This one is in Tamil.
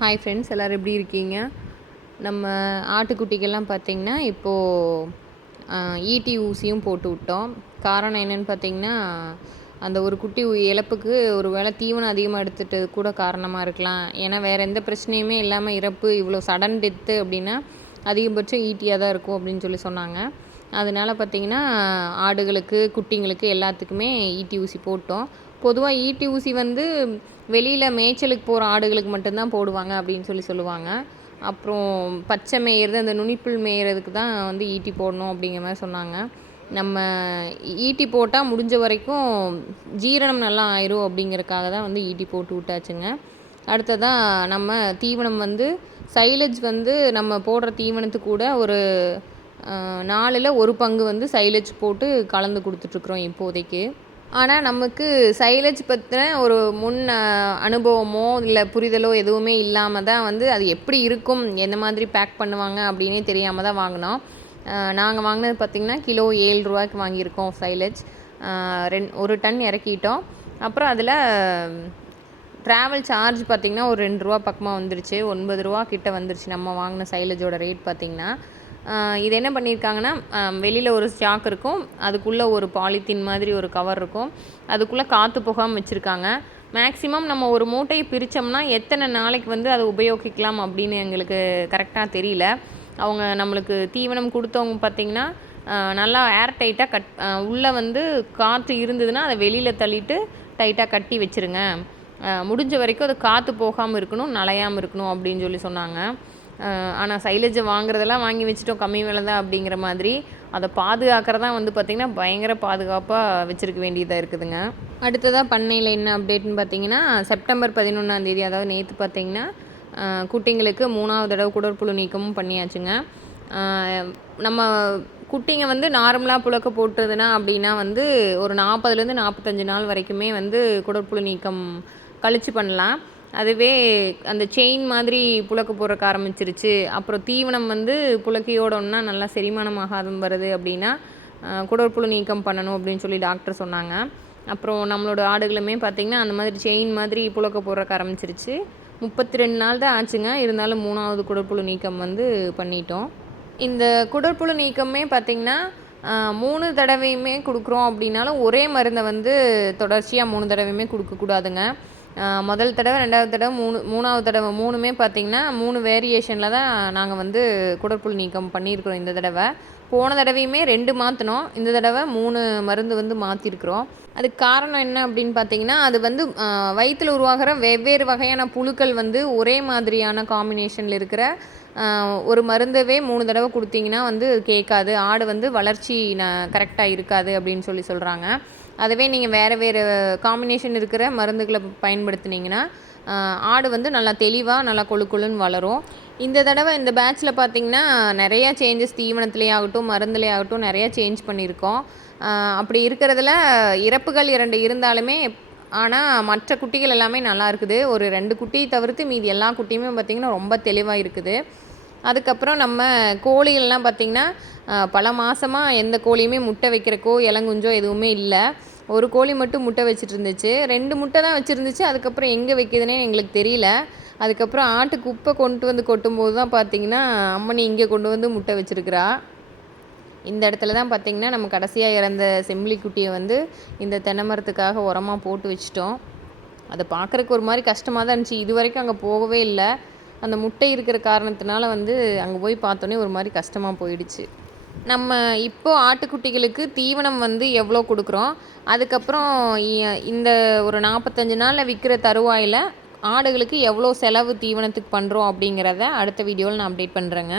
ஹாய் ஃப்ரெண்ட்ஸ் எல்லோரும் எப்படி இருக்கீங்க? நம்ம ஆட்டுக்குட்டிக்கெல்லாம் பார்த்திங்கன்னா இப்போது ஈட்டி ஊசியும் போட்டு விட்டோம். காரணம் என்னென்னு பார்த்திங்கன்னா அந்த ஒரு குட்டி இழப்புக்கு ஒரு வேளை தீவனம் அதிகமாக எடுத்துகிட்டது கூட காரணமாக இருக்கலாம். ஏன்னா வேறு எந்த பிரச்சனையுமே இல்லாமல் இறப்பு இவ்வளோ சடன் டெத்து அப்படின்னா அதிகபட்சம் ஈட்டியாக தான் இருக்கும் அப்படின்னு சொல்லி சொன்னாங்க. அதனால பார்த்திங்கன்னா ஆடுகளுக்கு குட்டிங்களுக்கு எல்லாத்துக்குமே ஈட்டி ஊசி போட்டோம். பொதுவாக ஈட்டி ஊசி வந்து வெளியில் மேய்ச்சலுக்கு போகிற ஆடுகளுக்கு மட்டும்தான் போடுவாங்க அப்படின்னு சொல்லி சொல்லுவாங்க. அப்புறம் பச்சை மேயிறது அந்த நுனிப்புல் மேயிறதுக்கு தான் வந்து ஈட்டி போடணும் அப்படிங்கிற மாதிரி சொன்னாங்க. நம்ம ஈட்டி போட்டால் முடிஞ்ச வரைக்கும் ஜீரணம் நல்லா ஆயிரும் அப்படிங்கிறக்காக தான் வந்து ஈட்டி போட்டு விட்டாச்சுங்க. அடுத்ததாக நம்ம தீவனம் வந்து சைலஜ் வந்து நம்ம போடுற தீவனத்துக்கு கூட ஒரு நாலில் ஒரு பங்கு வந்து சைலஜ் போட்டு கலந்து கொடுத்துட்ருக்குறோம் இப்போதைக்கு. ஆனால் நமக்கு சைலேஜ் பற்றின ஒரு முன் அனுபவமோ இல்லை புரிதலோ எதுவுமே இல்லாமல் தான் வந்து அது எப்படி இருக்கும் எந்த மாதிரி பேக் பண்ணுவாங்க அப்படின்னே தெரியாமல் தான் வாங்கினோம். நாங்கள் வாங்கினது பார்த்திங்கன்னா கிலோ ஏழு ரூபாய்க்கு வாங்கியிருக்கோம் சைலஜ் ரெண் ஒரு டன் இறக்கிட்டோம். அப்புறம் அதில் ட்ராவல் சார்ஜ் பார்த்திங்கன்னா ஒரு ரெண்டு ரூபா பக்கமாக வந்துருச்சு. ஒன்பது ரூபா கிட்ட வந்துருச்சு நம்ம வாங்கின சைலஜோட ரேட் பார்த்திங்கன்னா இது என்ன பண்ணியிருக்காங்கன்னா வெளியில் ஒரு ஸ்டாக் இருக்கும். அதுக்குள்ளே ஒரு பாலித்தீன் மாதிரி ஒரு கவர் இருக்கும். அதுக்குள்ளே காற்று போகாமல் வச்சுருக்காங்க. மேக்ஸிமம் நம்ம ஒரு மூட்டையை பிரித்தோம்னா எத்தனை நாளைக்கு வந்து அதை உபயோகிக்கலாம் அப்படின்னு எங்களுக்கு கரெக்டாக தெரியல. அவங்க நம்மளுக்கு தீவனம் கொடுத்தவங்க பார்த்திங்கன்னா நல்லா ஏர் டைட்டாக கட் உள்ளே வந்து காற்று இருந்ததுன்னா அதை வெளியில் தள்ளிட்டு டைட்டாக கட்டி வச்சுருங்க. முடிஞ்ச வரைக்கும் அது காற்று போகாமல் இருக்கணும் நலையாமல் இருக்கணும் அப்படின்னு சொல்லி சொன்னாங்க. ஆனால் சைலேஜை வாங்குறதெல்லாம் வாங்கி வச்சுட்டோம் கம்மி விலை தான் அப்படிங்கிற மாதிரி. அதை பாதுகாக்கிறதான் வந்து பார்த்திங்கன்னா பயங்கர பாதுகாப்பாக வச்சுருக்க வேண்டியதாக இருக்குதுங்க. அடுத்ததாக பண்ணையில் என்ன அப்டேட்னு பார்த்தீங்கன்னா செப்டம்பர் பதினொன்றாந்தேதி அதாவது நேற்று பார்த்திங்கன்னா குட்டிங்களுக்கு மூணாவது தடவை குடற்புழு நீக்கமும் பண்ணியாச்சுங்க. நம்ம குட்டிங்க வந்து நார்மலாக புழக்க போட்டுறதுனா அப்படின்னா வந்து ஒரு நாற்பதுலேருந்து நாற்பத்தஞ்சு நாள் வரைக்குமே வந்து குடற்புழு நீக்கம் கழிச்சு பண்ணலாம். அதுவே அந்த செயின் மாதிரி புழக்க போடுறக்க ஆரம்பிச்சிருச்சு. அப்புறம் தீவனம் வந்து புழக்கையோடனா நல்லா செரிமானமாகாத வருது அப்படின்னா குடற்புழு நீக்கம் பண்ணணும் அப்படின்னு சொல்லி டாக்டர் சொன்னாங்க. அப்புறம் நம்மளோட ஆடுகளுமே பார்த்திங்கன்னா அந்த மாதிரி செயின் மாதிரி புழக்க போடுறக்க ஆரம்பிச்சிருச்சு. முப்பத்தி ரெண்டு நாள் தான் ஆச்சுங்க. இருந்தாலும் மூணாவது குடற்புழு நீக்கம் வந்து பண்ணிட்டோம். இந்த குடற்புழு நீக்கமே பார்த்திங்கன்னா மூணு தடவையுமே கொடுக்குறோம் அப்படின்னாலும் ஒரே மருந்தை வந்து தொடர்ச்சியாக மூணு தடவையுமே கொடுக்கக்கூடாதுங்க. முதல் தடவை ரெண்டாவது தடவை மூணு மூணாவது தடவை மூணுமே பார்த்திங்கன்னா மூணு வேரியேஷனில் தான் நாங்கள் வந்து குடற்புழு நீக்கம் பண்ணியிருக்கிறோம் இந்த தடவை. போன தடவையுமே ரெண்டு மாற்றினோம் இந்த தடவை மூணு மருந்து வந்து மாற்றிருக்கிறோம் அதுக்கு காரணம் என்ன அப்படின்னு பார்த்தீங்கன்னா அது வந்து வயிற்றில் உருவாகிற வெவ்வேறு வகையான புழுக்கள் வந்து ஒரே மாதிரியான காம்பினேஷனில் இருக்கிற ஒரு மருந்தவே மூணு தடவை கொடுத்தீங்கன்னா வந்து கேட்காது. ஆடு வந்து வளர்ச்சி ந கரெக்டாக இருக்காது அப்படின்னு சொல்லி சொல்கிறாங்க அதுவே நீங்கள் வேறு வேறு காம்பினேஷன் இருக்கிற மருந்துகளை பயன்படுத்தினீங்கன்னா ஆடு வந்து நல்லா தெளிவாக நல்லா கொழு கொழுன்னு வளரும். இந்த தடவை இந்த பேட்சில் பார்த்திங்கன்னா நிறையா சேஞ்சஸ் தீவனத்துலேயே ஆகட்டும் மருந்துலேயே ஆகட்டும் நிறையா சேஞ்ச் பண்ணியிருக்கோம். அப்படி இருக்கிறதுல இறப்புகள் இரண்டு இருந்தாலுமே ஆனால் மற்ற குட்டிகள் எல்லாமே நல்லா இருக்குது. ஒரு ரெண்டு குட்டியை தவிர்த்து மீதி எல்லா குட்டியுமே பார்த்திங்கன்னா ரொம்ப தெளிவாக இருக்குது. அதுக்கப்புறம் நம்ம கோழிகள்லாம் பார்த்திங்கன்னா பல மாதமாக எந்த கோழியுமே முட்டை வைக்கிறக்கோ இளங்குஞ்சோ எதுவுமே இல்லை. ஒரு கோழி மட்டும் முட்டை வச்சுட்டு இருந்துச்சு. ரெண்டு முட்டை தான் வச்சுருந்துச்சு. அதுக்கப்புறம் எங்கே வைக்கிதுன்னே எங்களுக்கு தெரியல. அதுக்கப்புறம் ஆட்டு குப்பை கொண்டு வந்து கொட்டும்போது தான் பார்த்திங்கன்னா அம்மனி இங்கே கொண்டு வந்து முட்டை வச்சுருக்குறா. இந்த இடத்துல தான் பார்த்திங்கன்னா நம்ம கடைசியாக இறந்த செம்பிலிக்குட்டியை வந்து இந்த தென்னை மரத்துக்காக உரமாக போட்டு வச்சிட்டோம். அதை பார்க்குறக்கு ஒரு மாதிரி கஷ்டமாக தான் இருந்துச்சு. இது வரைக்கும் அங்கே போகவே இல்லை. அந்த முட்டை இருக்கிற காரணத்தினால வந்து அங்கே போய் பார்த்தோன்னே ஒரு மாதிரி கஷ்டமாக போயிடுச்சு. நம்ம இப்போது ஆட்டுக்குட்டிகளுக்கு தீவனம் வந்து எவ்வளோ கொடுக்குறோம்? அதுக்கப்புறம் இந்த ஒரு நாற்பத்தஞ்சு நாளில் விற்கிற தருவாயில் ஆடுகளுக்கு எவ்வளோ செலவு தீவனத்துக்கு பண்ணுறோம் அப்படிங்கிறத அடுத்த வீடியோவில் நான் அப்டேட் பண்ணுறேங்க.